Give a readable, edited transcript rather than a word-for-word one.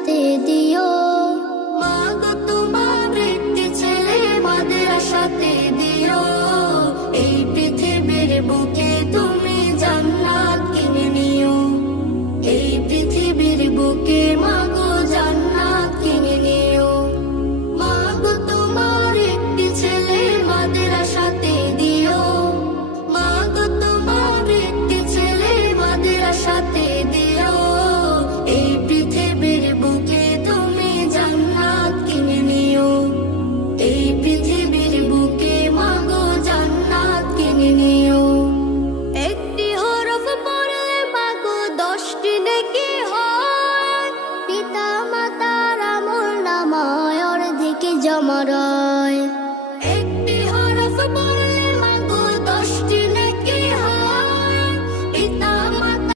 সাথে দিও। মাগো তোমার একটি ছেলে মাদ্রাসাতে দিও। এই পৃথিবীর বুকে তুমি জান্নাত কিনে নিও। এই পৃথিবীর বুকে মাগো জান্নাত কিনে নিও। মাগো তোমার একটি ছেলে মাদ্রাসাতে দিও। মাগো তোমার একটি ছেলে মাদ্রাসাতে দিও। এই পৃথিবীর বুকে তুমি জান্নাত কিনে নিও। এই পৃথিবীর বুকে মাগো জান্নাত কিনে নিও। একটি হরফ পড়লে মাগো 10টি নেকি হয়। পিতা মাতার আমল নামায় অর্ধেক জমা।